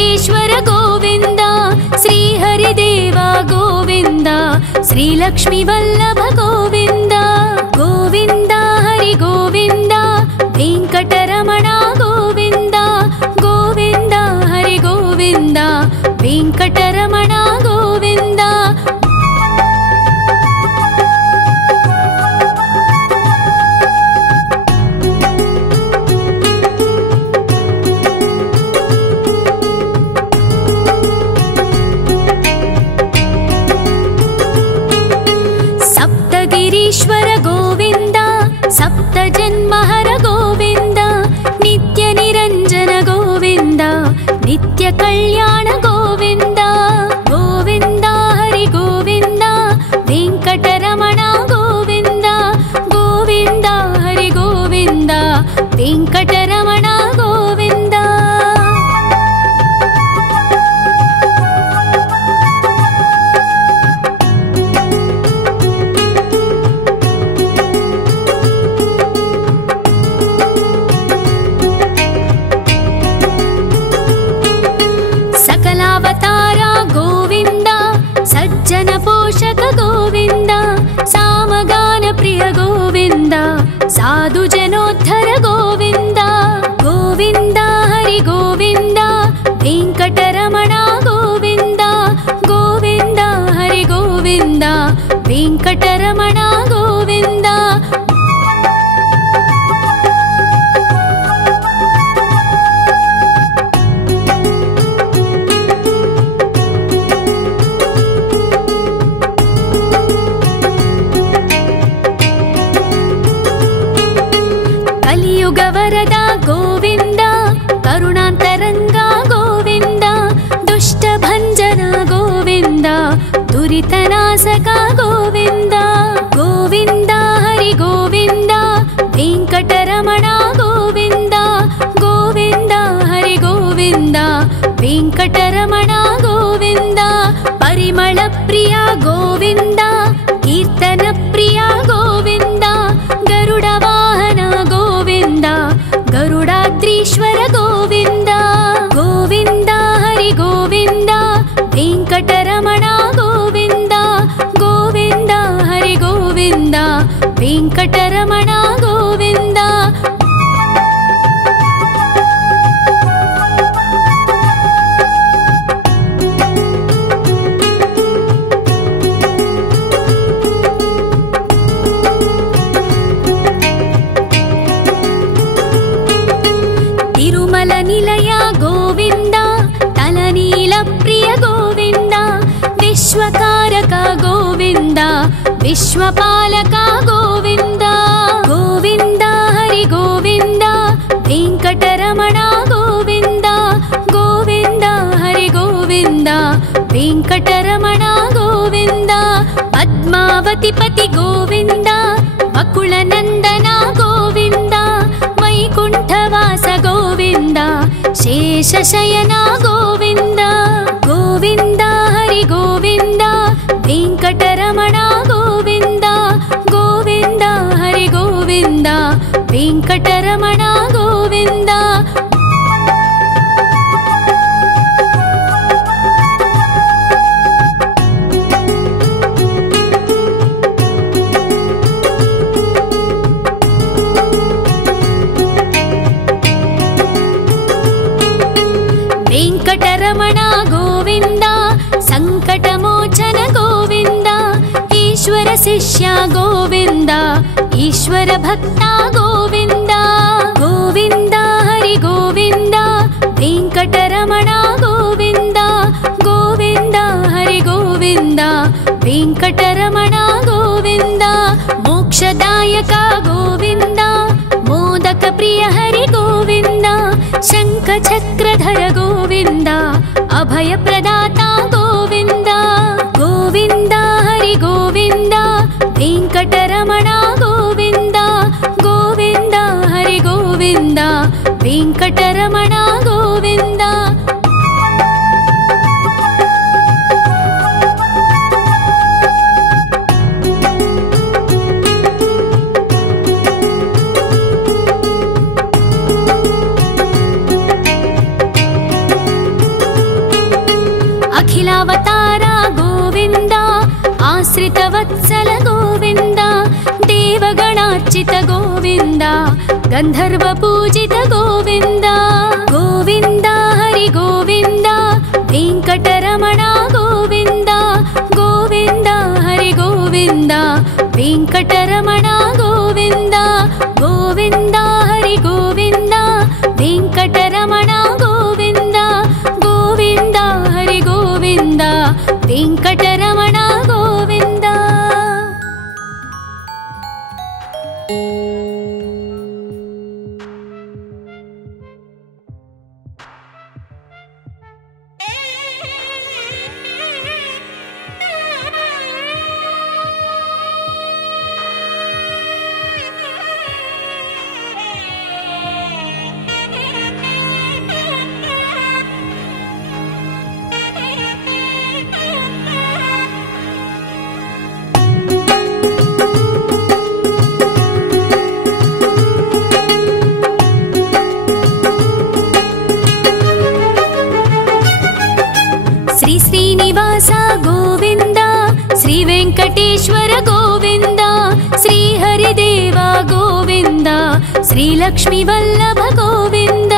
वेङ्कटेश्वर गोविन्द श्रीहरिदेव गोविन्द श्रीलक्ष्मीवल्लभ गोविन्द गोविन्द हरि गोविन्द वेङ्कटरमण गोविन्द गोविन्द हरि गोविन्द वेङ्कटरमण गोविन्द सप्तगिरीश्वर गोविन्द सप्तजन्महर गोविन्द नित्यनिरञ्जन गोविन्द नित्यकल्याण गोविन्द गोविन्द हरि गोविन्द वेङ्कटरमण गोविन्द गोविन्द हरि गोविन्द वेङ्कटरमण गोविन्द सकलावतारा गोविन्द सज्जन पोषक गोविन्द सामगान प्रिय गोविन्द साधु जनोद्धर गोविन्द गोविन्द हरि गोविन्द वेङ्कटरमण गोविन्द गोविन्द हरि गोविन्द वेङ्कटरमण गोविन्द कलियुगवरद गोविन्द करुणान्तरङ्ग गोविन्द दुष्टभञ्जन गोविन्द दुरितनाशक गोविन्द गोविन्द हरि गोविन्द वेङ्कटरमण गोविन्द गोविन्द हरि गोविन्द वेङ्कटरमण गोविन्द परिमल प्रिय गोविन्द कीर्तन प्रिय गोविन्द गरुड वाहन गोविन्द गरुडाद्रीश्वर गोविन्द गोविन्द हरि गोविन्द वेङ्कटरमण गोविन्द गोविन्द हरि गोविन्द वेङ्कटरमण गोविन्द तिरुमल निलय गोविन्द तलनील प्रिय गोविन्द विश्वकारक गोविन्द विश्वपालक गोविन्द गोविन्द हरि गोविन्द वेङ्कटरमण गोविन्द गोविन्द हरि गोविन्द वेङ्कटरमण गोविन्द पद्मावती पति गोविन्द वकुलनन्दन गोविन्द वैकुण्ठवास गोविन्द शेषशयन गोविन्द गोविन्द हरि गोविन्द वेङ्कटरमण गोविन्द गोविन्द हरि गोविन्द वेङ्कटरमण गोविन्द वेङ्कटरमण गोविन्द सङ्कटमोचन गोविन्द ईश्वर शिष्य गोविन्द ईश्वर भक्त गोविन्द गोविन्द हरि गोविन्द वेङ्कटरमण गोविन्द गोविन्द हरि गोविन्द वेङ्कटरमण गोविन्द मोक्षदायक गोविन्द मोदक प्रिय हरि गोविन्द शङ्खचक्रधर गोविन्द अभयप्रदाता गोविन्द गोविन्द हरि गोविन्द वेङ्कटरमण गोविन्द गोविन्द हरि गोविन्द वेङ्कटरमण गोविन्द वत्सल गोविन्द देवगणार्चित गोविन्द गन्धर्व पूजित गोविन्द गोविन्द हरि गोविन्द वेङ्कटरमण गोविन्द गोविन्द हरि गोविन्द वेङ्कटरमण गोविन्द गोविन्द हरि गोविन्द वेङ्कटरमण गोविन्द गोविन्द हरि गोविन्द वेङ्कटरमण गोविन्द। श्रीनिवास गोविन्द श्री वेङ्कटेश्वर गोविन्द श्री हरिदेव गोविन्द श्री लक्ष्मी वल्लभ गोविन्द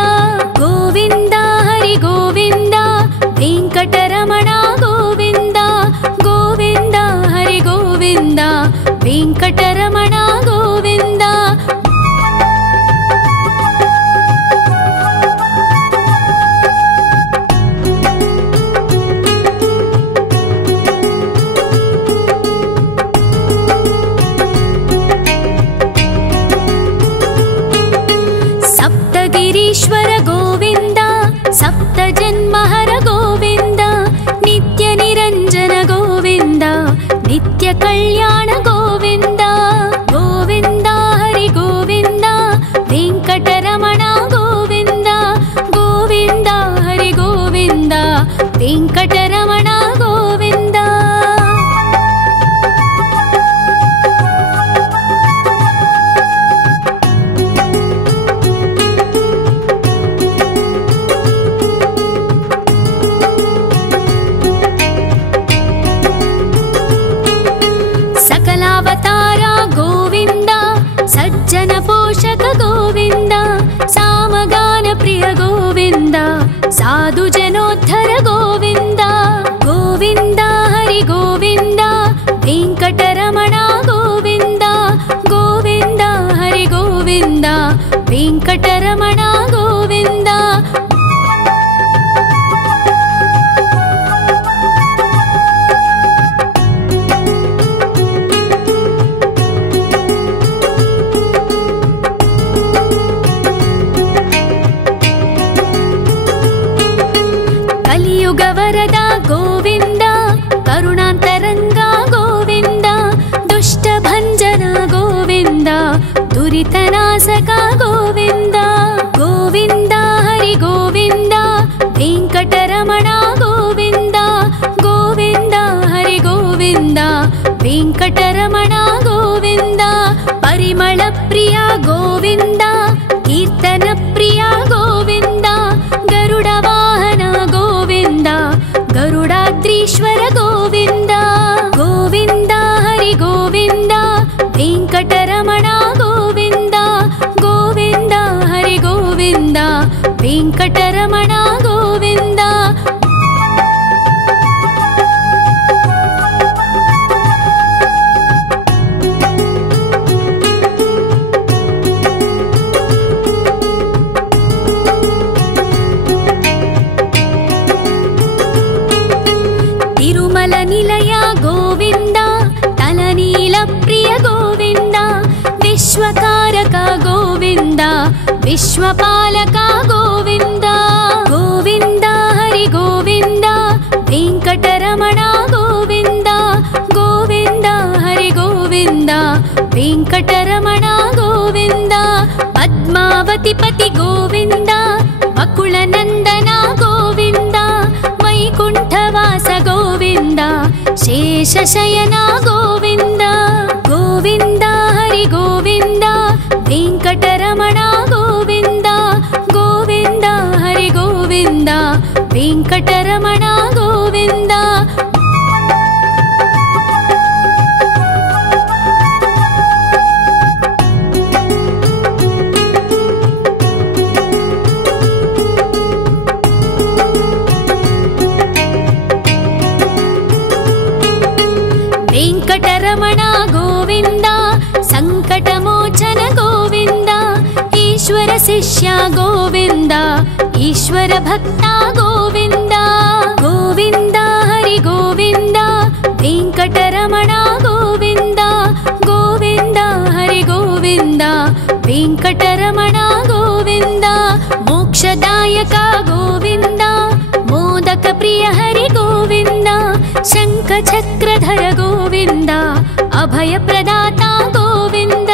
गोविन्द हरि गोविन्द वेङ्कटरमण गोविन्द गोविन्द हरि गोविन्द वेङ्कटरमण गोविन्द। ईश्वर गोविन्द सप्त जन्महर गोविन्द नित्य निरञ्जन गोविन्द नित्य कल्याण गोविन्द गोविन्द हरि गोविन्द वेङ्कटरमण गोविन्द गोविन्द हरि गोविन्द वेङ्कटरमण गोविन्द। सकलावतारा गोविन्द सज्जन पोषक गोविन्द सामगान प्रिय गोविन्द साधु जनोद्धर गोविन्द गोविन्द हरि गोविन्द वेङ्कटरमण गोविन्द गोविन्द हरि गोविन्द वेङ्कटरमण गोविन्द। कलियुगवरद गोविन्द करुणान्तरङ्ग गोविन्द दुष्टभञ्जन गोविन्द दुरितनाशक गोविन्द गोविन्द हरि गोविन्द वेङ्कटरमण गोविन्द गोविन्द हरि गोविन्द वेङ्कटरमण गोविन्द। परिमल प्रिय गोविन्द कीर्तन प्रिय गोविन्द गरुड वाहन गोविन्द गरुडाद्रीश्वर गोविन्द गोविन्द हरि गोविन्द वेङ्कटरमण गोविन्द गोविन्द हरि गोविन्द वेङ्कटरमण गोविन्द। तिरुमल निलय गोविन्द तलनील प्रिय गोविन्द विश्वकारक गोविन्द विश्वपालक गोविन्द गोविन्द हरि गोविन्द वेङ्कटरमण गोविन्द गोविन्द हरि गोविन्द वेङ्कटरमण गोविन्द। पद्मावतिपति गोविन्द वकुलनन्दन गोविन्द वैकुण्ठवास गोविन्द शेषशयन गोविन्द गोविन्द हरि गोविन्द वेङ्कटरमण गोविन्द गोविन्द हरि गोविन्द वेङ्कटरमण गोविन्द। ವೆಂಕಟರಮಣ ಗೋವಿಂದ ಸಂಕಟಮೋಚನ ಗೋವಿಂದ ಈಶ್ವರ ಶಿಷ್ಯ ಗೋವಿಂದ ಈಶ್ವರ ಭಕ್ತ ಗೋವಿಂದ ಗೋವಿಂದ ಹರಿ ಗೋವಿಂದ ವೆಂಕಟರಮಣ ಗೋವಿಂದ ಗೋವಿಂದ ಹರಿ ಗೋವಿಂದ ವೆಂಕಟರಮಣ ಗೋವಿಂದ ಮೋಕ್ಷದಾಯಕ ಗೋವಿಂದ ಮೋದಕ ಪ್ರಿಯ ಹರಿ ಗೋವಿಂದ ಶಂಖ ಚಕ್ರಧರ ಗೋವಿಂದ ಅಭಯ ಪ್ರದಾತ ಗೋವಿಂದ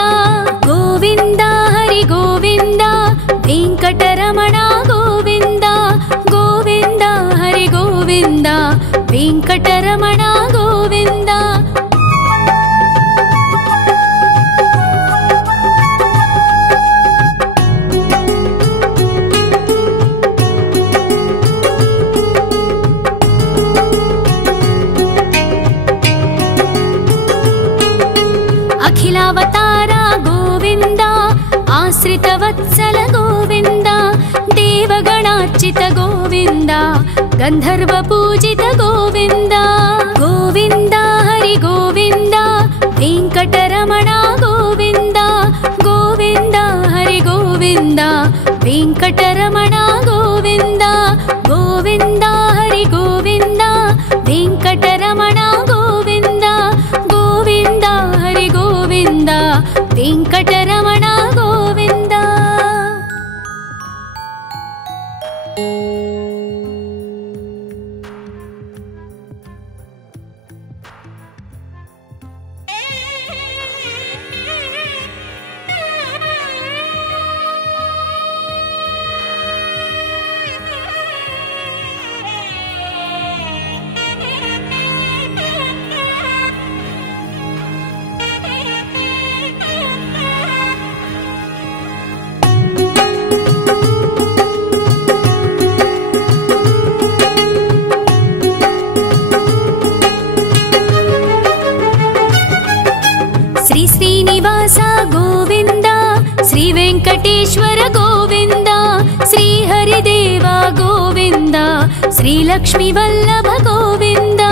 ಗೋವಿಂದ ಹರಿ ಗೋವಿಂದ ವೆಂಕಟರಮಣ ಗೋವಿಂದ ಗೋವಿಂದ ಹರಿ ಗೋವಿಂದ ವೆಂಕಟರಮಣ ಗೋವಿಂದ ಅಖಿಲಾವತಾರ ಗೋವಿಂದ ಆಶ್ರಿತವತ್ಸಲ ಗೋವಿಂದ ದೇವಗಣಾರ್ಚಿತ ಗೋವಿಂದ ಗಂಧರ್ವ ಪೂಜಿತ ಗೋವಿಂದ ಗೋವಿಂದ ಹರಿ ಗೋವಿಂದ ವೆಂಕಟರಮಣ ಗೋವಿಂದ ಗೋವಿಂದ ಹರಿ ಗೋವಿಂದ ವೆಂಕಟರಮಣ ಗೋವಿಂದ ಗೋವಿಂದ ಹರಿ ಗೋವಿಂದ ವೆಂಕಟರಮಣ ಗೋವಿಂದ ಗೋವಿಂದ ಹರಿ ಗೋವಿಂದ ವೆಂಕಟರಮಣ ಗೋವಿಂದ ಶ್ರೀ ಶ್ರೀನಿವಾಸ ಗೋವಿಂದ ಶ್ರೀ ವೆಂಕಟೇಶ್ವರ ಗೋವಿಂದ ಶ್ರೀ ಹರಿದೇವ ಗೋವಿಂದ ಶ್ರೀ ಲಕ್ಷ್ಮೀ ವಲ್ಲಭ ಗೋವಿಂದ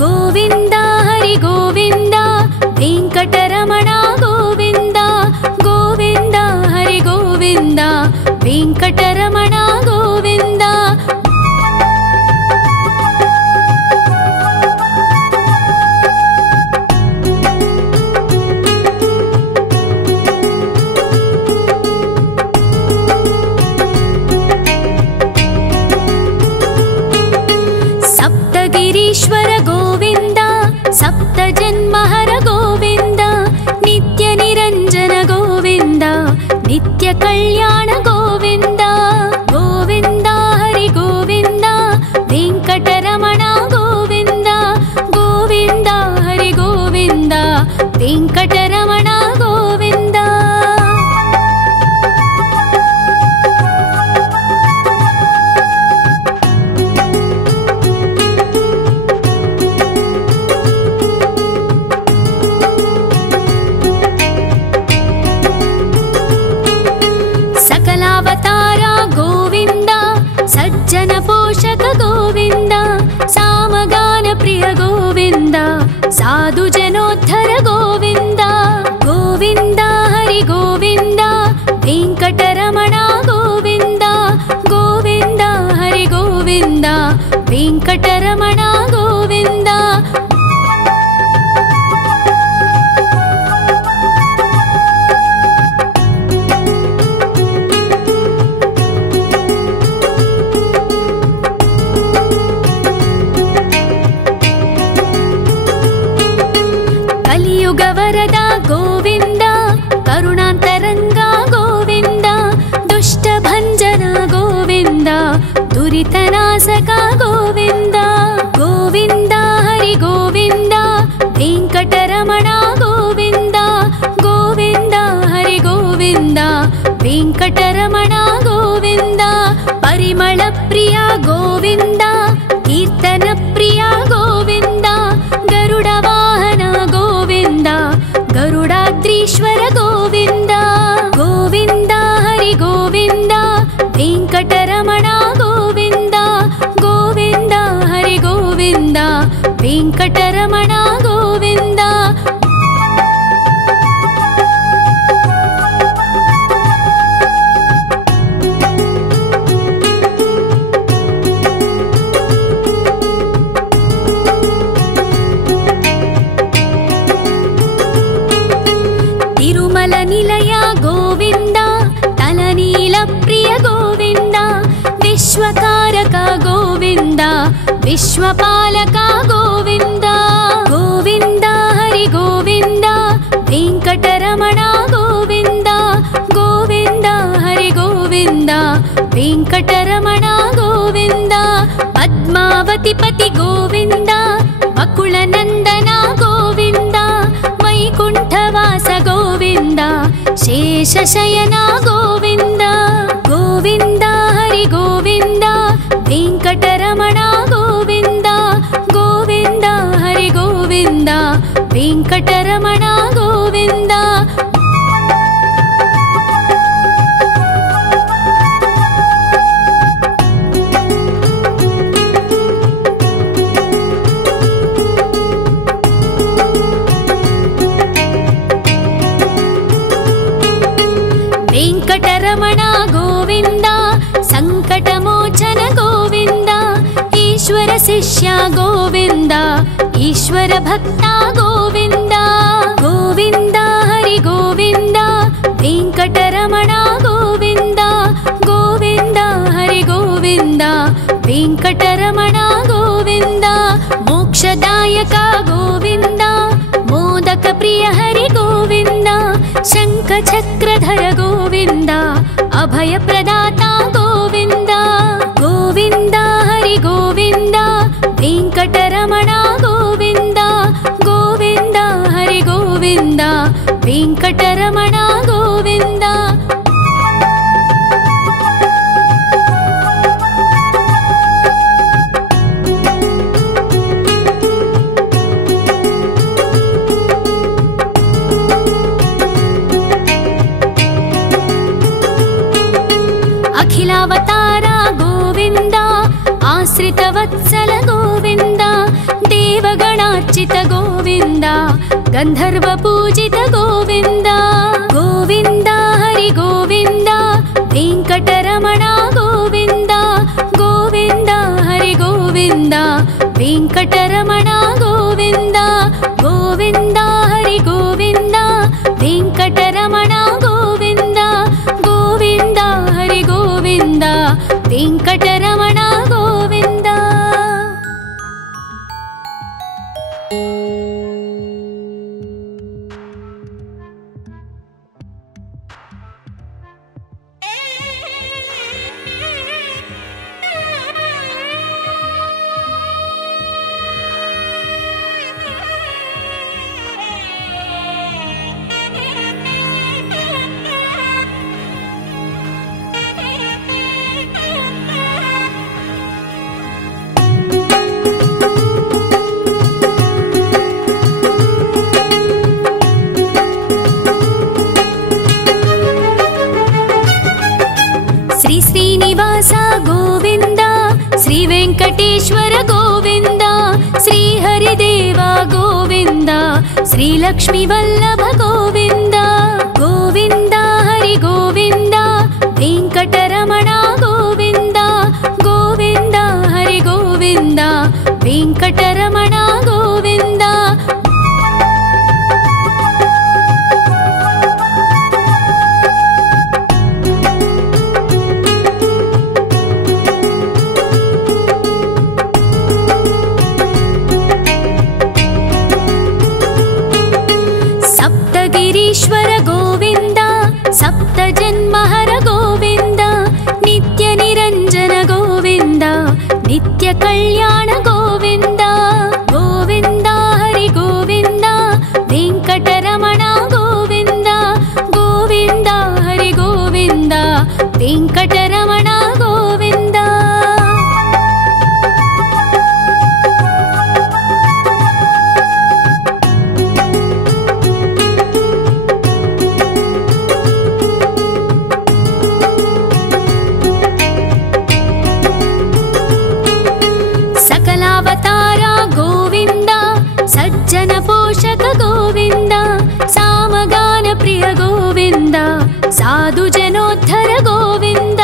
ಗೋವಿಂದ ಹರಿ ಗೋವಿಂದ ವೆಂಕಟರಮಣ ಗೋವಿಂದ ಗೋವಿಂದ ಹರಿ ಗೋವಿಂದ ವೆಂಕಟರಮಣ ಗೋವಿಂದ ಸಪ್ತಗಿರೀಶ್ವರ ಗೋವಿಂದ ಸಪ್ತ ಜನ್ಮಹರ ಗೋವಿಂದ ನಿತ್ಯ ನಿರಂಜನ ಗೋವಿಂದ ನಿತ್ಯ ಕಲ್ಯಾಣ ಗೋವಿಂದ ಗೋವಿಂದ ಹರಿ ಗೋವಿಂದ ವೆಂಕಟರಮಣ ಗೋವಿಂದ ಗೋವಿಂದ ಹರಿ ಗೋವಿಂದ ವೆಂಕಟರಮಣ ಗೋವಿಂದ ಸಕಲಾವತಾರ ಗೋವಿಂದ ಸಜ್ಜನ ಪೋಷಕ ಗೋವಿಂದ ಸಾಮಗಾನ ಪ್ರಿಯ ಗೋವಿಂದ ಸಾಧು ಜನೋದ್ಧರ ಗೋವಿಂದ ಗೋವಿಂದ ಹರಿ ಗೋವಿಂದ ವೆಂಕಟರಮಣ ಗೋವಿಂದ ಗೋವಿಂದ ಹರಿ ಗೋವಿಂದ ವೆಂಕಟರಮಣ ಗೋವಿಂದ ಕಲಿಯುಗ ವರದ ಗೋವಿಂದ ಕರುಣಾಂತರಂಗ ಗೋವಿಂದ ದುಷ್ಟ ಭಂಜನ ಗೋವಿಂದ ದುರಿತನಾಶಕ ಗೋವಿಂದ ಗೋವಿಂದ ಹರಿ ಗೋವಿಂದ ವೆಂಕಟರಮಣ ಗೋವಿಂದ ಗೋವಿಂದ ಹರಿ ಗೋವಿಂದ ವೆಂಕಟರಮಣ ಗೋವಿಂದ ಪರಿಮಳ ಪ್ರಿಯ ಗೋವಿಂದ ಕೀರ್ತನ ಪ್ರಿಯ ಗೋವಿಂದ ಗರುಡ ವಾಹನ ಗೋವಿಂದ ಗರುಡಾದ್ರೀಶ್ವರ ಗೋವಿಂದ ಗೋವಿಂದ ಹರಿ ಗೋವಿಂದ ವೆಂಕಟರಮಣ ಗೋವಿಂದ ಗೋವಿಂದ ಹರಿ ಗೋವಿಂದ ವೆಂಕಟರಮಣ ಗೋವಿಂದ प्रिय गोविन्द विश्वकारक गोविन्द विश्वपालक गोविन्द गोविन्द हरि गोविन्द वेङ्कटरमण गोविन्द गोविन्द हरि गोविन्द वेङ्कटरमण गोविन्द पद्मावतिपति गोविन्द वकुलनन्दन गोविन्द वैकुण्ठवास गोविन्द शेषशयन गोविन्द गोविन्द हरि गोविन्द वेङ्कटरमण गोविन्द गोविन्द हरि गोविन्द वेङ्कटरमण गोविन्द वेङ्कटरमण गोविन्द सङ्कटमोचन गोविन्द ईश्वर शिष्य गोविन्द ईश्वर भक्त गोविन्द गोविन्द हरि गोविन्द वेङ्कटरमण गोविन्द गोविन्द हरि गोविन्द वेङ्कटरमण गोविन्द मोक्षदायक गोविन्द मोदक प्रिय हरि गोविन्द शङ्खचक्रधर गोविन्द अभयप्रदाता गोविन्द गोविन्द हरि गोविन्द वेङ्कटरमण गोविन्द गोविन्द हरि गोविन्द वेङ्कटरमण गोविन्द अखिलावतार गोविन्द आश्रितवत्सल गोविन्द देवगणार्चित गोविन्द गन्धर्वपूजित गोविन्द गोविन्द हरि गोविन्द वेङ्कटरमण गोविन्द गोविन्द हरि गोविन्द वेङ्कटरमण गोविन्द गोविन्द हरि गोविन्द वेङ्कटरमण गोविन्द गोविन्द हरि गोविन्द वेङ्कटरमण गोविन्द श्रीनिवास गोविन्द श्री वेङ्कटेश्वर गोविन्द श्री हरिदेव गोविन्द श्री लक्ष्मी वल्लभ गोविन्द गोविन्द हरि गोविन्द वेङ्कटरमण गोविन्द गोविन्द हरि गोविन्द वेङ्कटरमण गोविन्द ईश्वर गोविन्द सप्तजन्महर गोविन्द नित्य निरञ्जन गोविन्द नित्य कल्याण गोविन्द गोविन्द हरि गोविन्द वेङ्कटरमण गोविन्द गोविन्द हरि गोविन्द वेङ्कटरमण गोविन्द सकलावतार गोविन्द सज्जन पोषक गोविन्द सामगान प्रिय गोविन्द साधु जनोद्धर गोविन्द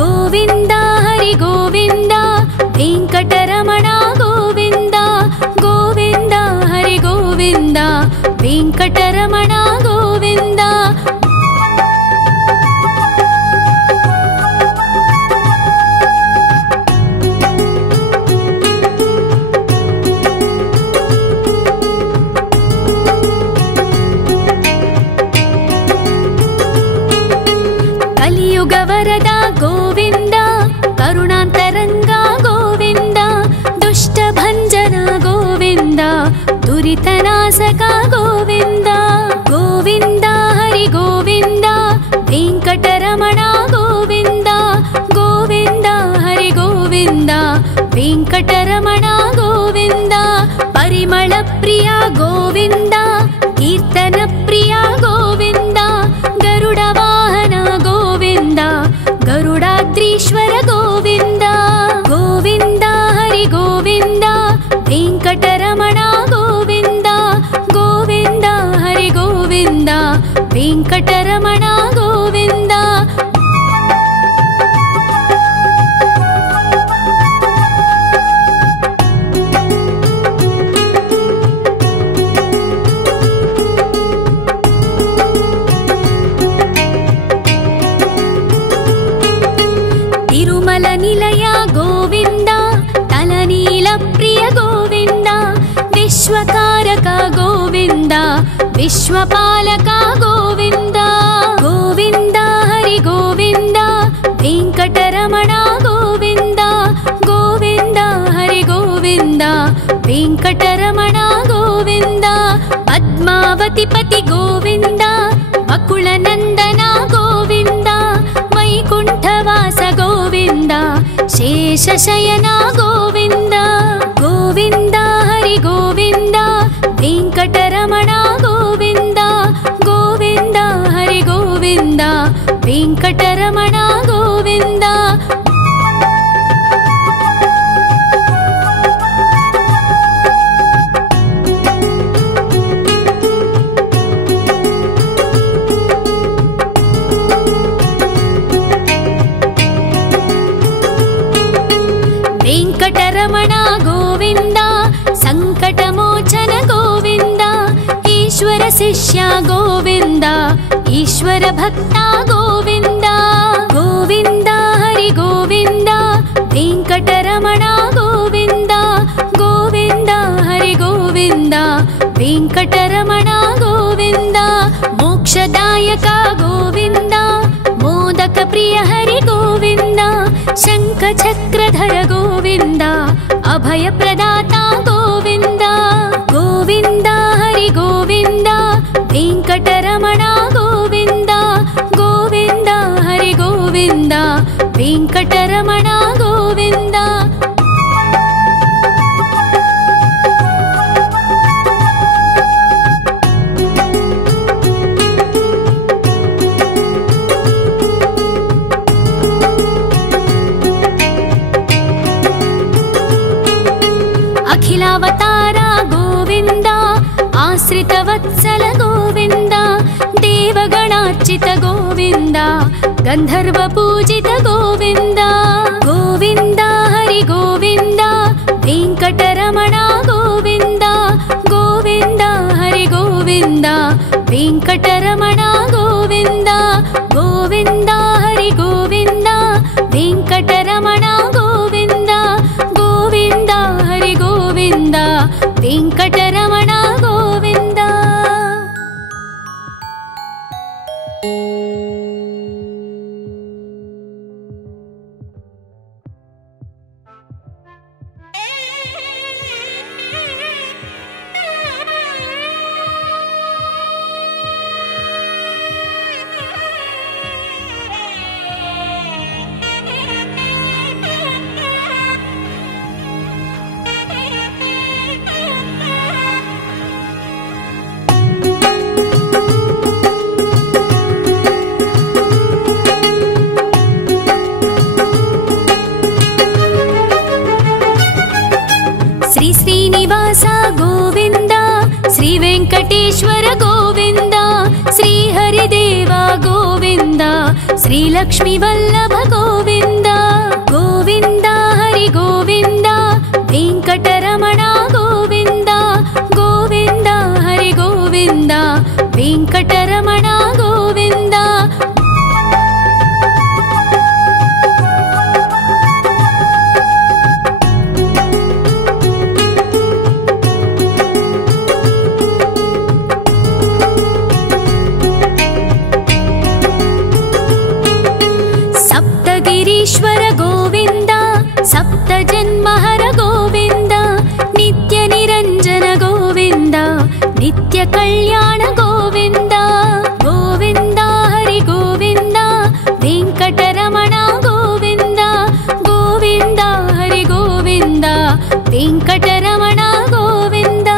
गोविन्द हरि गोविन्द वेङ्कटरमण गोविन्द गोविन्द हरि गोविन्द वेङ्कटरमण गोविन्द ಗೋವಿಂದ ಕೀರ್ತನ ಪ್ರಿಯ ಗೋವಿಂದ ಗರುಡ ವಾಹನ ಗೋವಿಂದ ಗರುಡಾದ್ರೀಶ್ವರ ಗೋವಿಂದ ಗೋವಿಂದ ಹರಿ ಗೋವಿಂದ ವೆಂಕಟರಮಣ ಗೋವಿಂದ ಗೋವಿಂದ ಹರಿ ಗೋವಿಂದ ವೆಂಕಟರಮಣ ಗೋವಿಂದ ತಿರುಮಲ ನಿಲಯ ಗೋವಿಂದ ತಲನೀಲ ಪ್ರಿಯ ಗೋವಿಂದ ವಿಶ್ವಕಾರಕ ಗೋವಿಂದ ವಿಶ್ವಪಾಲಕ ಗೋವಿಂದ ಗೋವಿಂದ ಹರಿ ಗೋವಿಂದ ವೆಂಕಟರಮಣ ಗೋವಿಂದ ಗೋವಿಂದ ಹರಿ ಗೋವಿಂದ ವೆಂಕಟರಮಣ ಗೋವಿಂದ ಪದ್ಮಾವತಿ ಪತಿ ಗೋವಿಂದ ವಕುಳ ನಂದನ ಗೋವಿಂದ ವೈಕುಂಠವಾಸ ಗೋವಿಂದ ಶೇಷಶಯನ ಗೋವಿಂದ ಗೋವಿಂದ ಹರಿ ಗೋವಿಂದ ವೆಂಕಟರಮಣ ಗೋವಿಂದ ಗೋವಿಂದ ಹರಿ ಗೋವಿಂದ ವೆಂಕಟರಮಣ ಗೋವಿಂದ ವೆಂಕಟರಮಣ ಗೋವಿಂದ ಸಂಕಟಮೋಚನ ಗೋವಿಂದ ಈಶ್ವರ ಶಿಷ್ಯ ಗೋವಿಂದ ಈಶ್ವರ ಭಕ್ತ ಗೋವಿಂದ ಗೋವಿಂದ ಹರಿ ಗೋವಿಂದ ವೆಂಕಟರಮಣ ಗೋವಿಂದ ಗೋವಿಂದ ಹರಿ ಗೋವಿಂದ ವೆಂಕಟರಮಣ ಗೋವಿಂದ ಮೋಕ್ಷದಾಯಕ ಗೋವಿಂದ ಮೋದಕ ಪ್ರಿಯ ಹರಿ ಗೋವಿಂದ ಶಂಖ ಚಕ್ರಧರ ಗೋವಿಂದ ಅಭಯ ಪ್ರದಾತ ಗೋವಿಂದ ಗೋವಿಂದ ಹರಿ ಗೋವಿಂದ ವೆಂಕಟರಮಣ ಗೋವಿಂದ ಗೋವಿಂದ ಹರಿ ಗೋವಿಂದ ವೆಂಕಟರಮಣ ಗೋವಿಂದ ಅಖಿಲಾವತಾರ ಗೋವಿಂದ ಆಶ್ರಿತ ವತ್ಸಲ ಗೋವಿಂದ ದೇವಗಣಾರ್ಚಿತ ಗೋವಿಂದ ಗಂಧರ್ವ ಪೂಜಿತ ಗೋವಿಂದ ಗೋವಿಂದ ಹರಿ ಗೋವಿಂದ ವೆಂಕಟರಮಣ ಗೋವಿಂದ ಗೋವಿಂದ ಹರಿ ಗೋವಿಂದ ವೆಂಕಟರಮಣ ಗೋವಿಂದ ಗೋವಿಂದ ಹರಿ ಗೋವಿಂದ ವೆಂಕಟರಮಣ ಗೋವಿಂದ ಗೋವಿಂದ ಹರಿ ಗೋವಿಂದ ವೆಂಕಟರಮಣ ಗೋವಿಂದ ಶ್ರೀನಿವಾಸ ಗೋವಿಂದ ಶ್ರೀ ವೆಂಕಟೇಶ್ವರ ಗೋವಿಂದ ಶ್ರೀ ಹರಿದೇವ ಗೋವಿಂದ ಶ್ರೀ ಲಕ್ಷ್ಮೀ ವಲ್ಲಭ ಗೋವಿಂದ ಗೋವಿಂದ ಹರಿ ಗೋವಿಂದ ವೆಂಕಟರಮಣ ಗೋವಿಂದ ಗೋವಿಂದ ಹರಿ ಗೋವಿಂದ ವೆಂಕಟರಮಣ ಗೋವಿಂದ ಸಪ್ತಗಿರೀಶ್ವರ ಗೋವಿಂದ ಸಪ್ತ ಜನ್ಮಹರ ಗೋವಿಂದ ನಿತ್ಯ ನಿರಂಜನ ಗೋವಿಂದ ನಿತ್ಯ ಕಲ್ಯಾಣ ಗೋವಿಂದ ಗೋವಿಂದ ಹರಿ ಗೋವಿಂದ ವೆಂಕಟರಮಣ ಗೋವಿಂದ ಗೋವಿಂದ ಹರಿ ಗೋವಿಂದ ವೆಂಕಟರಮಣ ಗೋವಿಂದ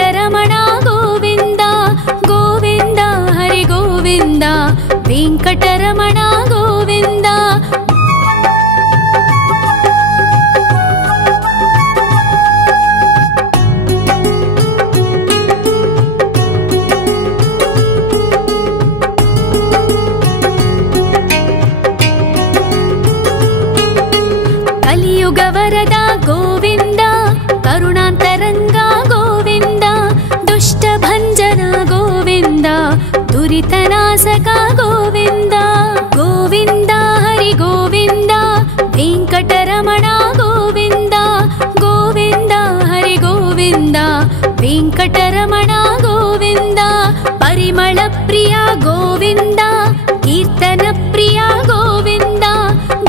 ವೆಂಕಟರಮಣ ಗೋವಿಂದ ಗೋವಿಂದ ಹರಿ ಗೋವಿಂದ ವೆಂಕಟರಮಣ ಗೋವಿಂದ. ಕಲಿಯುಗ ವರದ ಗೋವಿಂದ ಕರುಣಾಂತರಂಗ ಗೋವಿಂದ ದುಷ್ಟ ಭಂಜನ ಗೋವಿಂದ ದುರಿತನಾಶಕ ಗೋವಿಂದ ಗೋವಿಂದ ಹರಿ ಗೋವಿಂದ ವೆಂಕಟರಮಣ ಗೋವಿಂದ ಗೋವಿಂದ ಹರಿ ಗೋವಿಂದ ವೆಂಕಟರಮಣ ಗೋವಿಂದ. ಪರಿಮಳ ಪ್ರಿಯ ಗೋವಿಂದ ಕೀರ್ತನ ಪ್ರಿಯ ಗೋವಿಂದ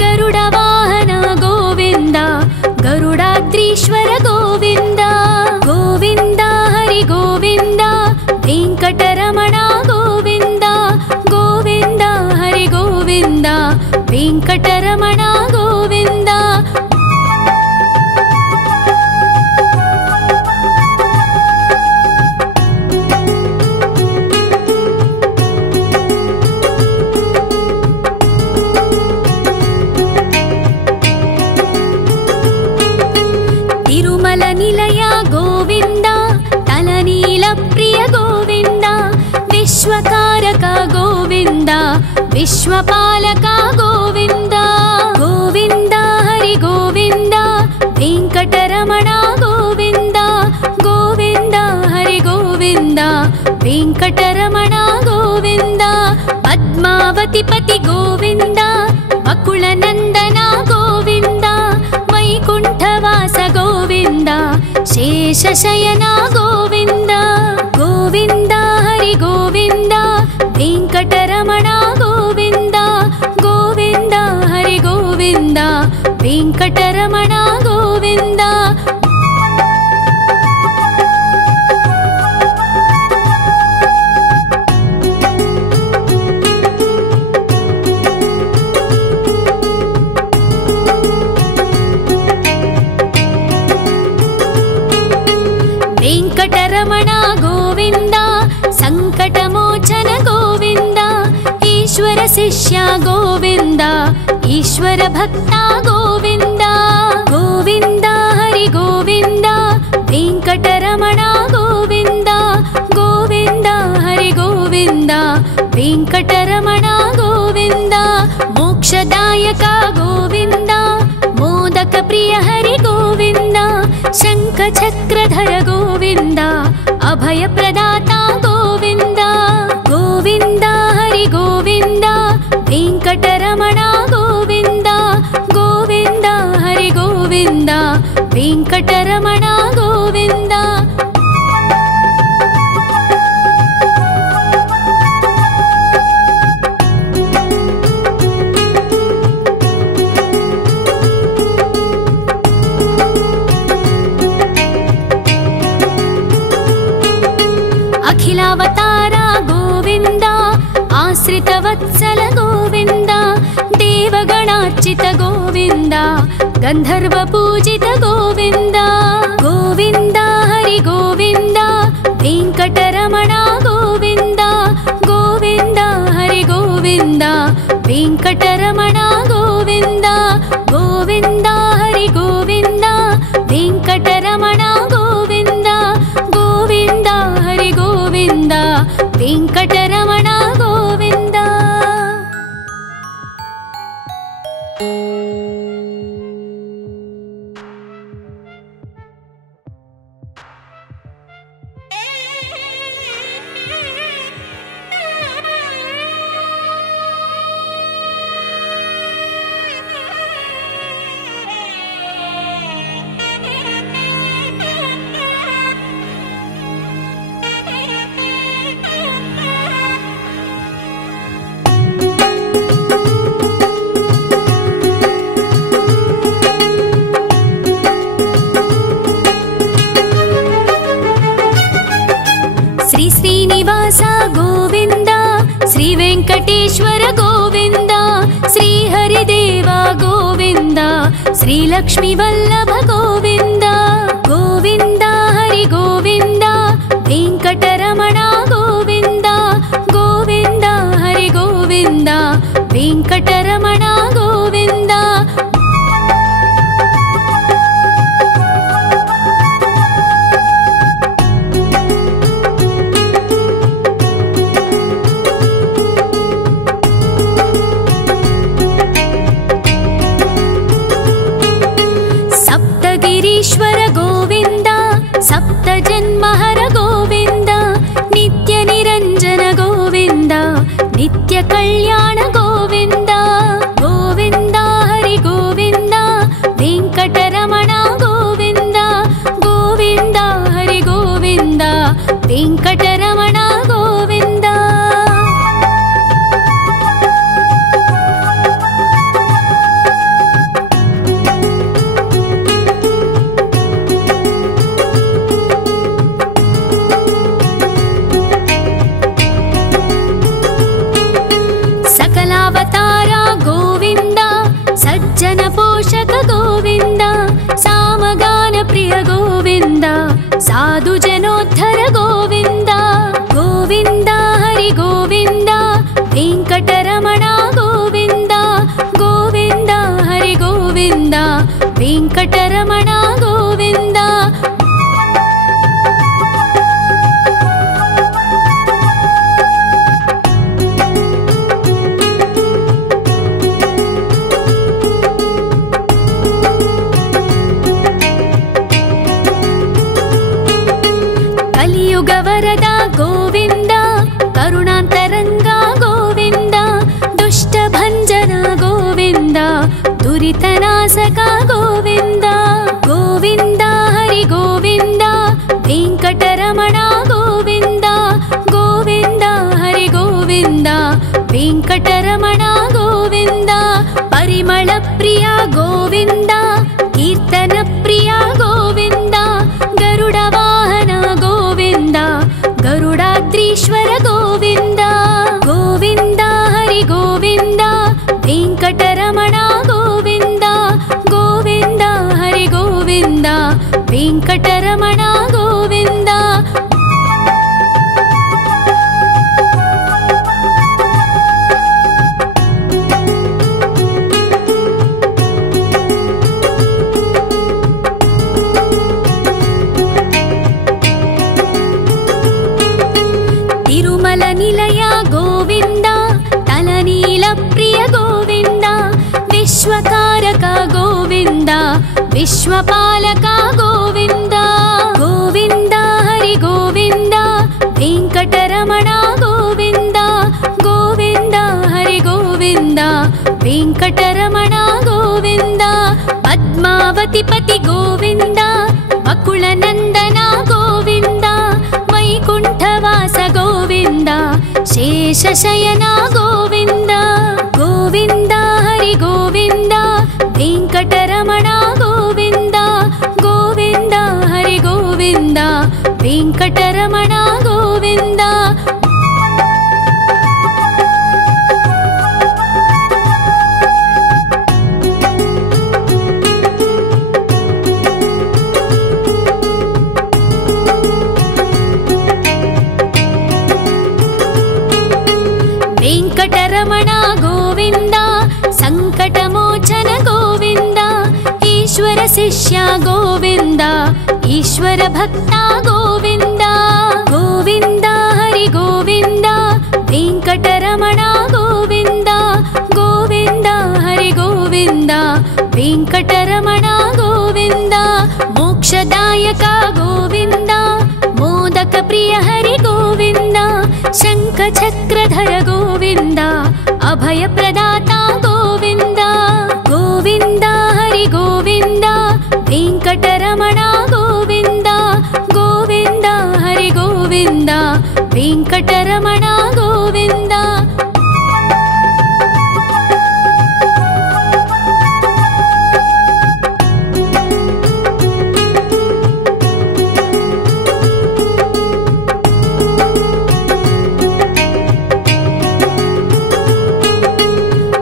ಗರುಡ ವಾಹನ ಗೋವಿಂದ ಗರುಡಾದ್ರೀಶ್ವರ ಗೋವಿಂದ ಗೋವಿಂದ ಹರಿ ಗೋವಿಂದ ವೆಂಕಟರಮಣ ಗೋವಿಂದ ಗೋವಿಂದ ಹರಿ ಗೋವಿಂದ ವೆಂಕಟರಮಣ ಗೋವಿಂದ. ತಿರುಮಲ ನಿಲಯ ಗೋವಿಂದ ತಲನೀಲ ಪ್ರಿಯ ಗೋವಿಂದ ವಿಶ್ವಕಾರಕ ಗೋವಿಂದ ವಿಶ್ವಪಾಲಕ ಗೋವಿಂದ ಗೋವಿಂದ ಹರಿ ಗೋವಿಂದ ವೆಂಕಟರಮಣ ಗೋವಿಂದ ಗೋವಿಂದ ಹರಿ ಗೋವಿಂದ ವೆಂಕಟರಮಣ ಗೋವಿಂದ. ಪದ್ಮಾವತಿ ಪತಿ ಗೋವಿಂದ ವಕುಳ ನಂದನ ಗೋವಿಂದ ವೈಕುಂಠವಾಸ ಗೋವಿಂದ ಶೇಷಶಯನ ಗೋವಿಂದ ಗೋವಿಂದ ಹರಿ ಗೋವಿಂದ ವೆಂಕಟರಮಣ ಗೋವಿಂದ ಗೋವಿಂದ ಹರಿ ಗೋವಿಂದ ವೆಂಕಟರಮಣ ಗೋವಿಂದ. ವೆಂಕಟರಮಣ ಗೋವಿಂದ ಸಂಕಟಮೋಚನ ಗೋವಿಂದ ಈಶ್ವರ ಶಿಷ್ಯ ಗೋವಿಂದ ಈಶ್ವರ ಭಕ್ತ ಗೋವಿಂದ ಗೋವಿಂದ ಹರಿ ಗೋವಿಂದ ವೆಂಕಟರಮಣ ಗೋವಿಂದ ಗೋವಿಂದ ಹರಿ ಗೋವಿಂದ ವೆಂಕಟರಮಣ ಗೋವಿಂದ. ಮೋಕ್ಷದಾಯಕ ಗೋವಿಂದ ಮೋದಕ ಪ್ರಿಯ ಹರಿ ಗೋವಿಂದ ಶಂಖ ಚಕ್ರಧರ ಗೋವಿಂದ ಅಭಯ ಪ್ರದಾತ ಗೋವಿಂದ ಗೋವಿಂದ ಹರಿ ಗೋವಿಂದ ವೆಂಕಟರಮಣ ಗೋವಿಂದ ಗೋವಿಂದ ಹರಿ ಗೋವಿಂದ ವೆಂಕಟರಮಣ ಗೋವಿಂದ. ಅಖಿಲಾವತಾರ ಗೋವಿಂದ ಆಶ್ರಿತ ವತ್ಸಲ ಗೋವಿಂದ ದೇವಗಣಾರ್ಚಿತ ಗೋವಿಂದ ಗಂಧರ್ವ ಪೂಜಿತ ಗೋವಿಂದ ಗೋವಿಂದ ಹರಿ ಗೋವಿಂದ ವೆಂಕಟರಮಣ ಗೋವಿಂದ ಗೋವಿಂದ ಹರಿ ಗೋವಿಂದ ವೆಂಕಟರಮಣ ಗೋವಿಂದ ಗೋವಿಂದ ಹರಿ ಗೋವಿಂದ ವೆಂಕಟರಮಣ ಗೋವಿಂದ ಗೋವಿಂದ ಹರಿ ಗೋವಿಂದ ವೆಂಕಟರಮಣ ಗೋವಿಂದ. ಶ್ರೀನಿವಾಸ ಗೋವಿಂದ ಶ್ರೀ ವೆಂಕಟೇಶ್ವರ ಗೋವಿಂದ ಶ್ರೀ ಹರಿದೇವ ಗೋವಿಂದ ಶ್ರೀ ಲಕ್ಷ್ಮೀ ವಲ್ಲಭ ಗೋವಿಂದ ಗೋವಿಂದ ಹರಿ ಗೋವಿಂದ కలియుగ వరద గోవింద కరుణాంతరంగ గోవింద దుష్ట భంజన గోవింద దురితనాశక గోవింద గోవింద హరి గోవింద వెంకటరమణ గోవింద గోవింద హరి గోవింద వెంకటరమణ గోవింద పరిమళ ప్రియ గోవింద కీర్తన ప్రియ గోవింద గరుడ వాహన గోవింద గరుడాద్రీశ్వర గోవింద గోవింద హరి గోవింద వెంకటరమణ గోవింద గోవింద హరి గోవింద వెంకటరమణ గోవింద తిరుమల నిలయ గోవింద తలనీల ప్రియ గోవింద విశ్వకారక గోవింద విశ్వపాలక గోవింద గోవింద హరి గోవింద వెంకటరమణ గోవింద గోవింద హరి గోవింద వెంకటరమణ గోవింద పద్మావతి పతి గోవింద వకుళ నందన గోవింద వైకుంఠవాస గోవింద శేషశయన గోవింద గోవింద హరి గోవింద వెంకటరమణ గోవింద గోవింద హరి గోవింద వెంకటరమణ గోవింద వెంకటరమణ గోవింద సంకటమోచన గోవింద ఈశ్వర శిష్య గోవింద ఈశ్వర భక్త గోవింద గోవింద హరి గోవింద వెంకటరమణ గోవింద గోవింద హరి గోవింద వెంకటరమణ గోవింద మోక్షదాయక గోవింద మోదక ప్రియ హరి గోవింద శంఖ చక్రధర గోవింద అభయ ప్రదాత గోవింద గోవింద హరి గోవింద వెంకటరమణ గోవింద గోవింద హరి గోవింద వెంకటరమణ గోవింద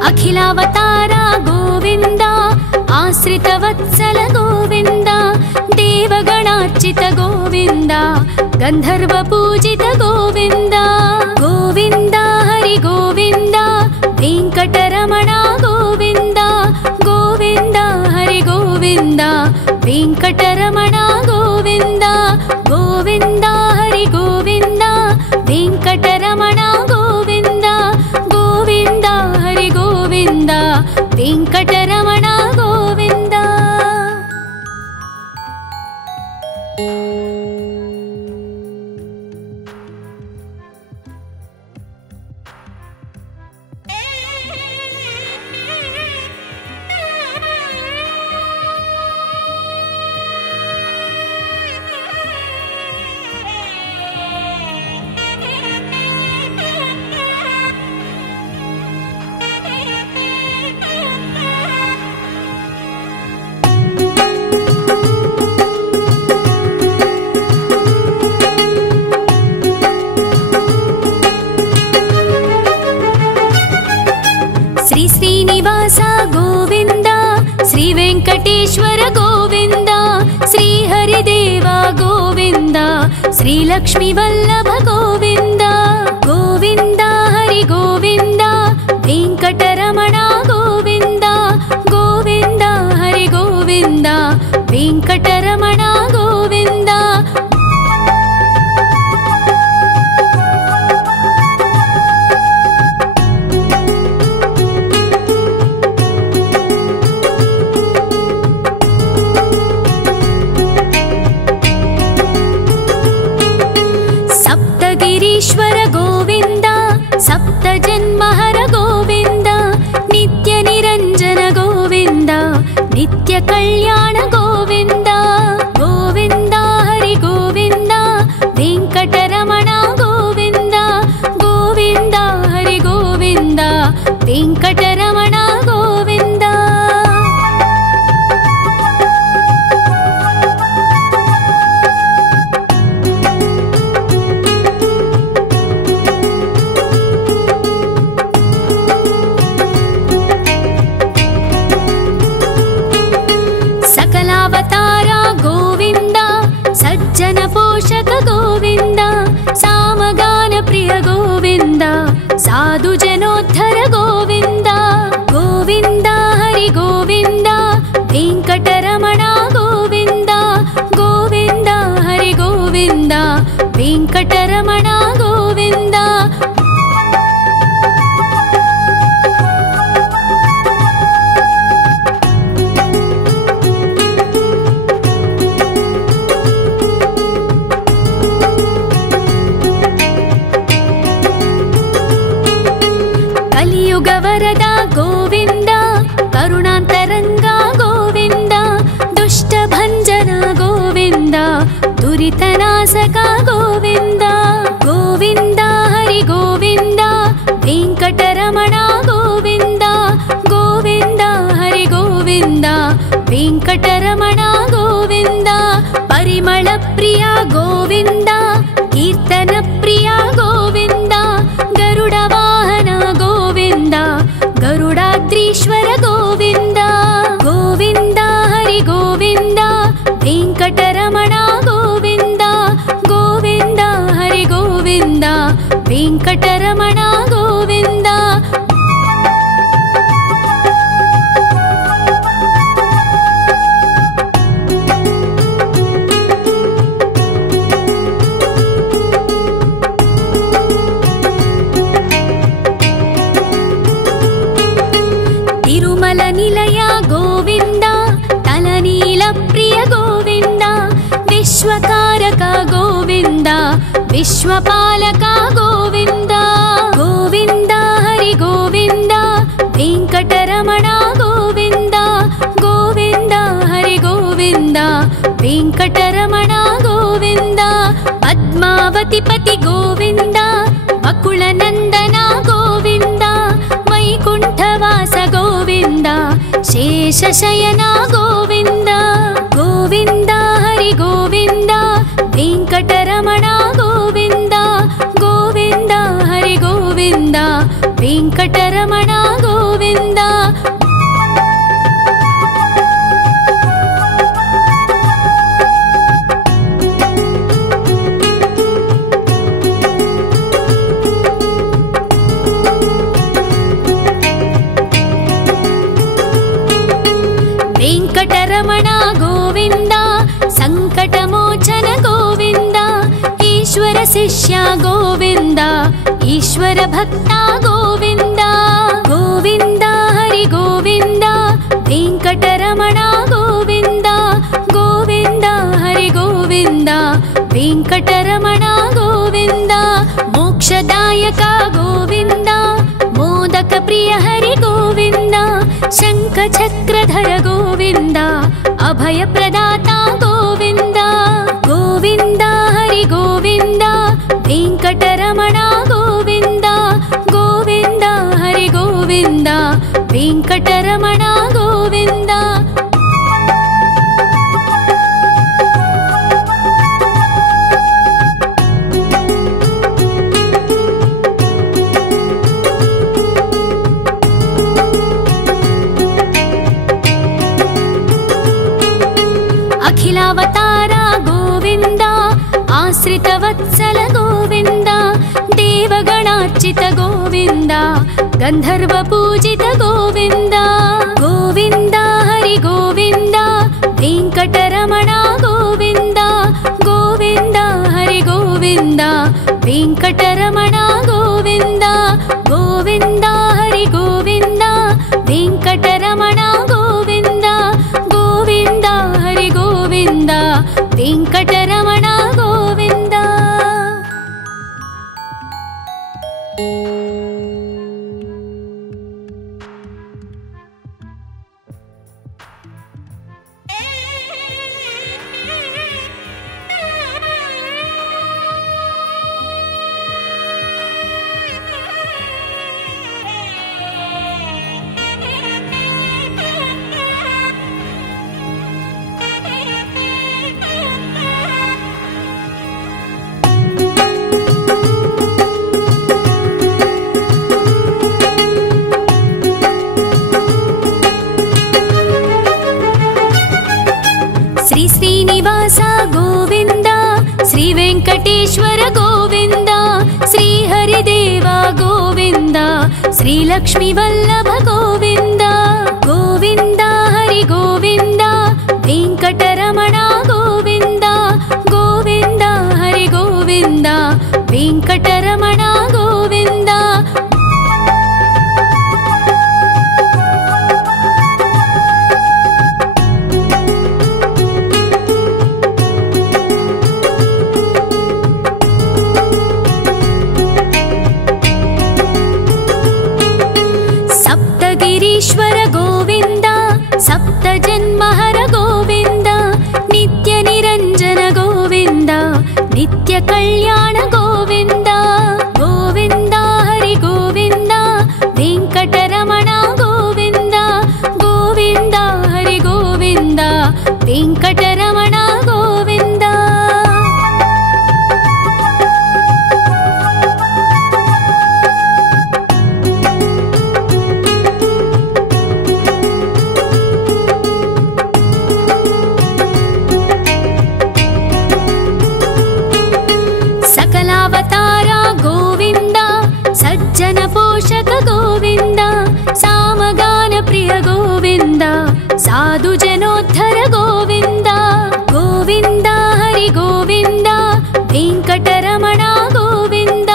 అఖిలావతార గోవింద ఆశ్రిత వత్సల గోవింద దేవగణార్చిత గోవింద గంధర్వ పూజిత గోవింద గోవింద హరి గోవింద వెంకటరమణ గోవింద గోవింద హరి గోవింద వెంకటరమణ గోవింద గోవింద హరి గోవింద వెంకటరమణ గోవింద గోవింద హరి గోవింద వెంకటరమణ గోవింద శ్రీనివాస గోవింద శ్రీ వెంకటేశ్వర గోవింద శ్రీ హరిదేవ గోవింద శ్రీ లక్ష్మీ వల్లభ గోవింద గోవింద హరి గోవింద వెంకటరమణ గోవింద గోవింద హరి గోవింద వెంకటరమణ గోవింద सप्तगिरीश्वर गोविन्द सप्तजन्महर गोविन्द नित्यनिरञ्जन गोविन्द नित्यकल्याण गोविन्द गोविन्द हरि गोविन्द वेङ्कटरमण गोविन्द गोविन्द हरि गोविन्द वेङ्कटरमण गोविन्द। सकलावतार गोविन्द सज्जन पोषक गोविन्द सामगान प्रिय गोविन्द साधु जनोद्धर गोविन्द गोविन्द हरि गोविन्द वेङ्कटरमण गोविन्द गोविन्द हरि गोविन्द वेङ्कटरमण गोविन्द। कलियुगवरद गोविन्द करुणान्तरङ्ग गोविन्द दुष्टभञ्जन गोविन्द दुरितनाशक गोविन्द गोविन्द हरि गोविन्द वेङ्कटरमण गोविन्द गोविन्द हरि गोविन्द वेङ्कटरमण गोविन्द। परिमलप्रिय गोविन्द कीर्तनप्रिय गोविन्द गरुडवाहन गोविन्द गरुडाद्रीश्वर गोविन्द गोविन्द हरि गोविन्द वेङ्कटरमण गोविन्द गोविन्द हरि गोविन्द वेङ्कटरमण गोविन्द। तिरुमल निलय गोविन्द तलनील प्रिय गोविन्द विश्वकारक गोविन्द विश्वपालक गोविन्द गोविन्द हरि गोविन्द वेङ्कटरमण गोविन्द गोविन्द हरि गोविन्द वेङ्कटरमण गोविन्द। पद्मावतिपति गोविन्द वकुलनन्दन गोविन्द वैकुण्ठवास गोविन्द शेषशयन गोविन्द गोविन्द हरि गोविन्द वेङ्कटरमण गोविन्द गोविन्द हरि गोविन्द वेङ्कटरमण गोविन्द। वेङ्कटरमण गोविन्द सङ्कटमोचन गोविन्द ईश्वर शिष्य गोविन्द ईश्वर भक्त गोविन्द गोविन्द हरि गोविन्द वेङ्कटरमण गोविन्द गोविन्द हरि गोविन्द वेङ्कटरमण गोविन्द। मोक्षदायक गोविन्द मोदक प्रिय हरि गोविन्द शङ्खचक्रधर गोविन्द अभयप्रदाता गोविन्द गोविन्द हरि गोविन्द वेङ्कटरमण गोविन्द गोविन्द हरि गोविन्द वेङ्कटरमण गोविन्द। अखिलावतार गोविन्द आश्रितवत्सल गोविन्द देवगणार्चित गोविन्द गन्धर्वपूजित गोविन्द गोविन्द हरि गोविन्द वेङ्कटरमण गोविन्द गोविन्द हरि गोविन्द वेङ्कटरमण गोविन्द गोविन्द हरि गोविन्द वेङ्कटरमण गोविन्द गोविन्द हरि गोविन्द वेङ्कटरमण गोविन्द। लक्ष्मी वल्लभ गोविंद गोविंद हरि गोविंद वेंकटरमण गोविंद गोविंद हरि गोविंद वेंकटरमण गोविंद सप्तगिरीश्वर गोविंद सप्तजन्महर गोविंद नित्य निरंजन गोविंद नित्य कल्याण गोविंद गोविंद हरि गोविंद वेंकटरमण गोविंद गोविंद हरि गोविंद वेंकटरमण गोविंद सकलावतारा गोविंद सज्जन पोषक गोविंद सामगान प्रिय गोविंद साधु जनोद्धर गोविंद गोविंद हरि गोविंद वेंकटरमण गोविंद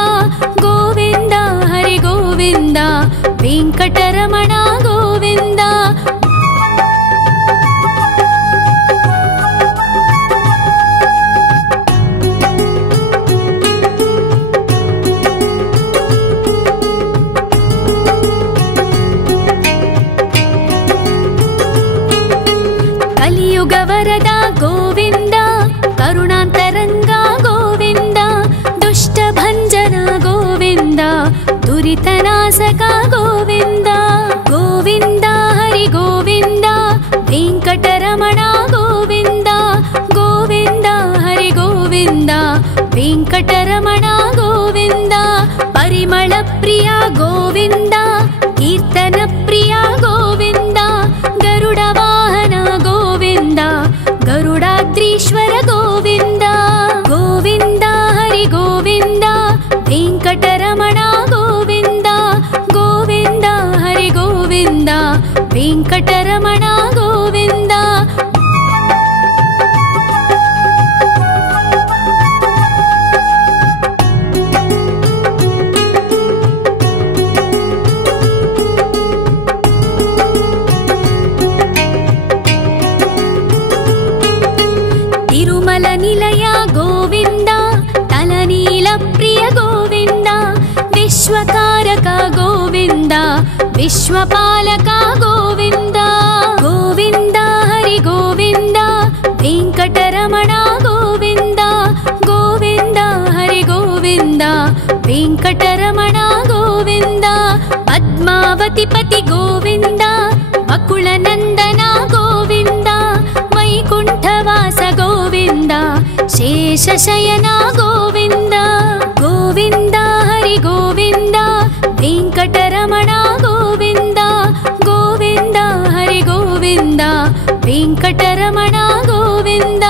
गोविंद हरि गोविंद वेंकटरमण गोविंद कलियुग वरद गोविंद करुणांतरंग गोविंद दुष्ट भंजन गोविंद दुरितनाशक गोविंद गोविंद हरि गोविंद वेंकटरमण गोविंद गोविंद हरि गोविंद वेंकटरमण गोविंद परिमल प्रिय गोविंद कीर्तन प्रिय गोविंद गरुड वाहन गोविंद गरुडाद्रीश्वर गोविंद गोविंद हरि गोविंद वेंकटरमण गोविंद गोविंद हरि गोविंद वेंकटरमण गोविंद तिरुमल निलय गोविंद तलनील प्रिय गोविंद विश्वकारक गोविंद विश्वपालक गोविंद गोविंद हरि गोविंद वेंकटरमण गोविंद गोविंद हरि गोविंद वेंकटरमण गोविंद पद्मावती पति गोविंद वकुल नंदन गोविंद वैकुंठवास गोविंद शेषशयन गोविंद गोविंद हरि गोविंद वेंकटरमण गोविंद गोविंद हरि गोविंद वेंकटरमण गोविंद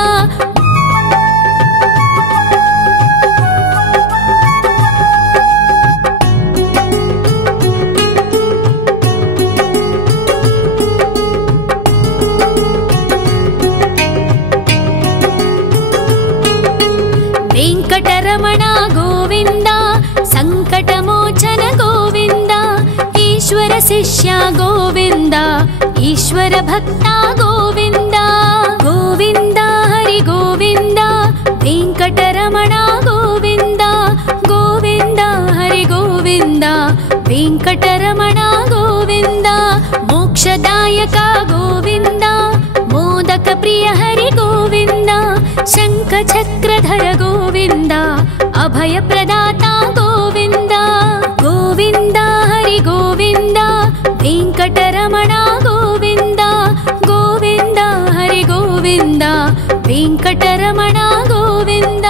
वेंकटरमण गोविंद संकटमोचन गोविंद ईश्वर शिष्य गोविंद ईश्वर भक्त गोविंद गोविंद हरि गोविंद वेंकटरमण गोविंद गोविंद हरि गोविंद वेंकटरमण गोविंद मोक्षदायक गोविंद मोदक प्रिय हरि गोविंद शंख चक्रधर गोविंद अभय प्रदाता गोविंद गोविंद हरि गोविंद वेंकटरमण गोविंद गोविंद हरि गोविंद वेंकटरमण गोविंद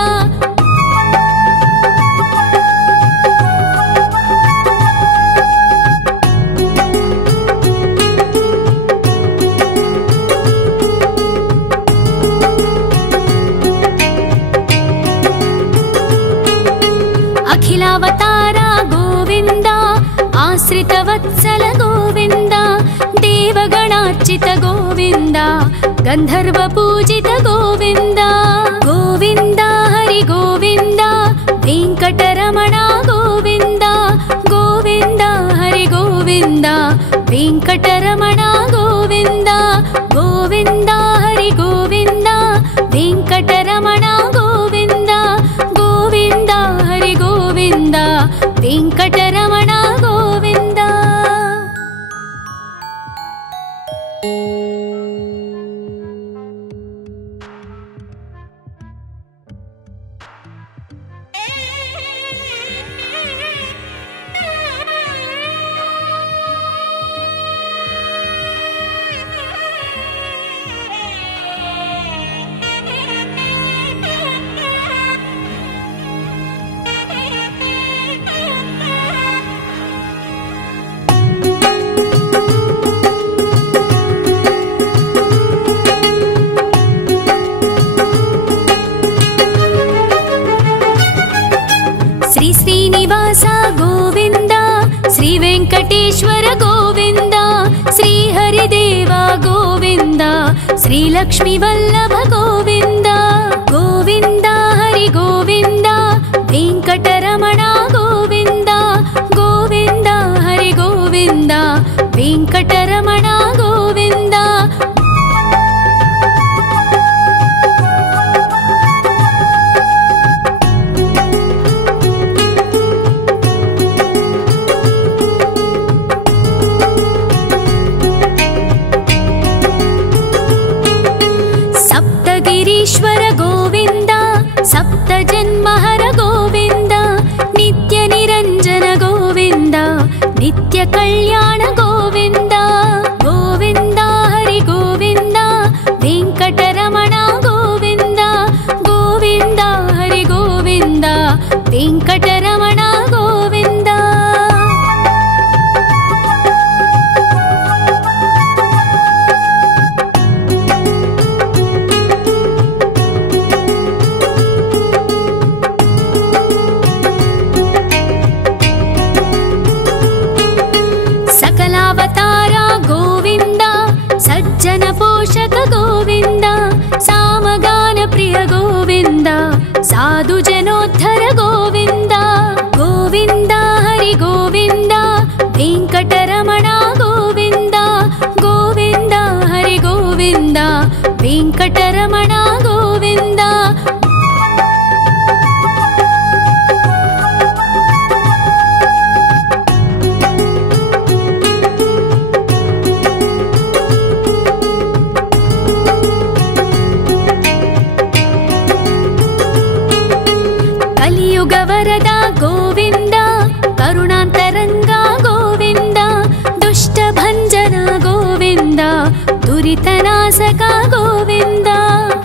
वासितवत्सल गोविन्द देवगणार्चित गोविन्द गन्धर्वपूजित गोविन्द गोविन्द हरि गोविन्द वेङ्कटरमण गोविन्द गोविन्द हरि गोविन्द वेङ्कटरमण गोविन्द गोविन्द हरि गोविन्द वेङ्कटरमण गोविन्द गोविन्द हरि गोविन्द वेङ्कटरमण गोविन्द। श्रीनिवास गोविन्द श्री वेङ्कटेश्वर गोविन्द श्री हरिदेव गोविन्द श्री लक्ष्मी वल्लभ गोविन्द गोविन्द हरि गोविन्द वेङ्कटरमण गोविन्द गोविन्द हरि गोविन्द वेङ्कटरमण गोविन्द। ईश्वर गोविन्द सप्तजन्महर गोविन्द नित्य निरञ्जन गोविन्द नित्य कल्याण गोविन्द गोविन्द हरि गोविन्द वेङ्कटरमण गोविन्द गोविन्द हरि गोविन्द वेङ्कटरमण गोविन्द। सज्जन पोषक गोविन्द सामगान प्रिय गोविन्द साधु जनोद्धर गोविन्द गोविन्द हरि गोविन्द वेङ्कटरमण गोविन्द गोविन्द हरि गोविन्द वेङ्कटरमण गोविन्द। वरद गोविन्द करुणान्तरङ्ग गोविन्द दुष्टभञ्जन गोविन्द दुरितनाशक गोविन्द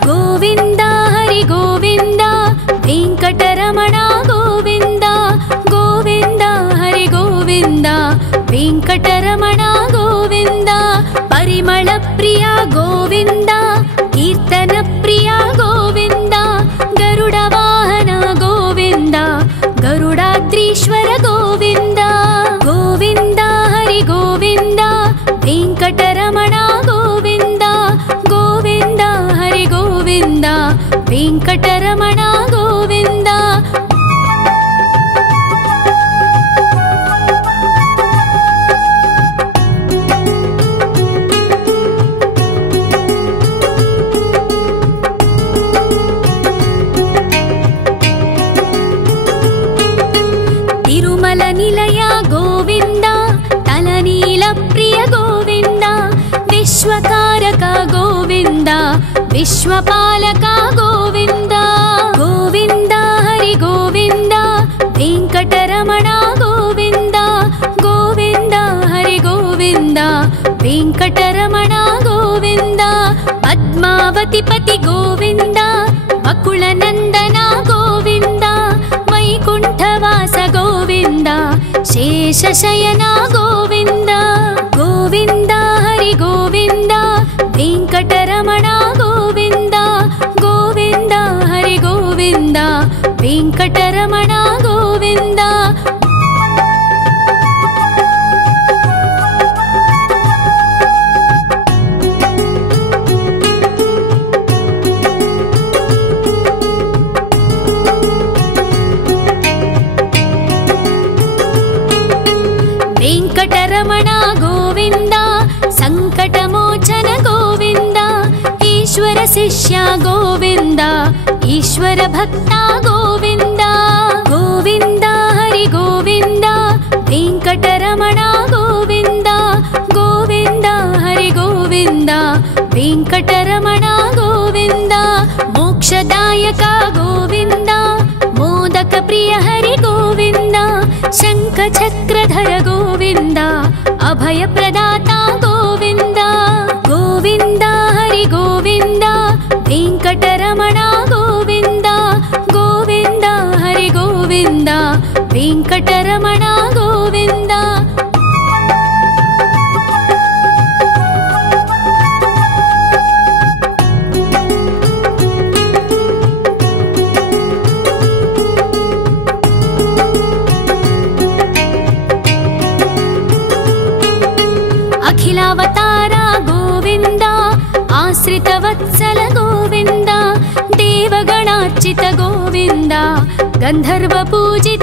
गोविन्द हरि गोविन्द वेङ्कटरमण गोविन्द गोविन्द हरि गोविन्द वेङ्कटरमण गोविन्द। परिमल प्रिय गोविन्द कीर्तन प्रिय गोविन्द गरुड वाहन गोविन्द गरुडाद्रीश्वर गोविन्द गोविन्द हरि गोविन्द वेङ्कटरमण गोविन्द गोविन्द हरि गोविन्द वेङ्कटरमण गोविन्द। तिरुमल निलय गोविन्द तलनील प्रिय गोविन्द विश्वकारक गोविन्द विश्वपालक गोविन्द गोविन्द हरि गोविन्द वेङ्कटरमण गोविन्द गोविन्द हरि गोविन्द वेङ्कटरमण गोविन्द। पद्मावती पति गोविन्द वकुलनन्दन गोविन्द वैकुण्ठवास गोविन्द शेषशयन गोविन्द गोविन्द हरि गोविन्द वेङ्कटरमण गोविन्द गोविन्द हरि गोविन्द वेङ्कटरमण गोविन्द। वेङ्कटरमण गोविन्द संकटमोचन गोविन्द ईश्वर शिष्य गोविन्द ईश्वर भक्ता गोविन्द गोविन्द हरि गोविन्द वेङ्कटरमण गोविन्द गोविन्द हरि गोविन्द वेङ्कटरमण गोविन्द मोक्षदायक गोविन्द मोदक प्रिय हरि गोविन्द शङ्खचक्रधर गोविन्द अभय प्रदाता गोविन्द गोविन्द हरि गोविन्द वेङ्कटरमण गोविन्द गोविन्द हरि गोविन्द वेङ्कटरमण गोविन्द अखिलावतार गोविन्द आश्रितवत्सल गोविन्द देवगणार्चित गोविन्द गन्धर्व पूजित